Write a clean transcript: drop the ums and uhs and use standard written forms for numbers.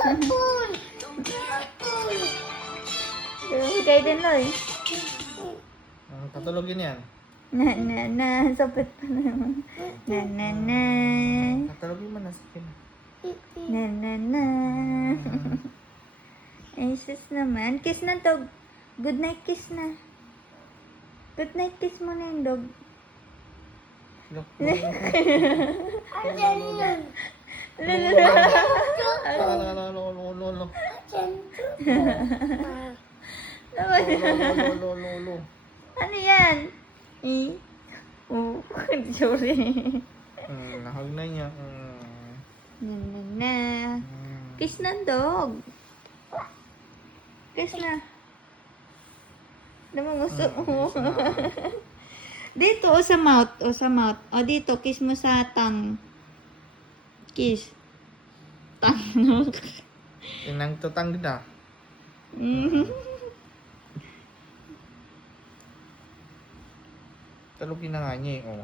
Kayo din, Loy. Patulogin yan. Sapit pa naman. Patulogin mo na sa akin. Ay, sus naman. Kiss na, dog. Good night kiss na. Good night kiss mo na yung dog. Look. Ano yan? Sorry. Nahag na niya. Kiss na, dog. Kiss na. Naman gusto mo. Dito, o sa mouth. O sa mouth. O dito, kiss mo sa tongue. Kiss. Tongue. Tinang tutang na. Talugin na nga niya eh. Oh.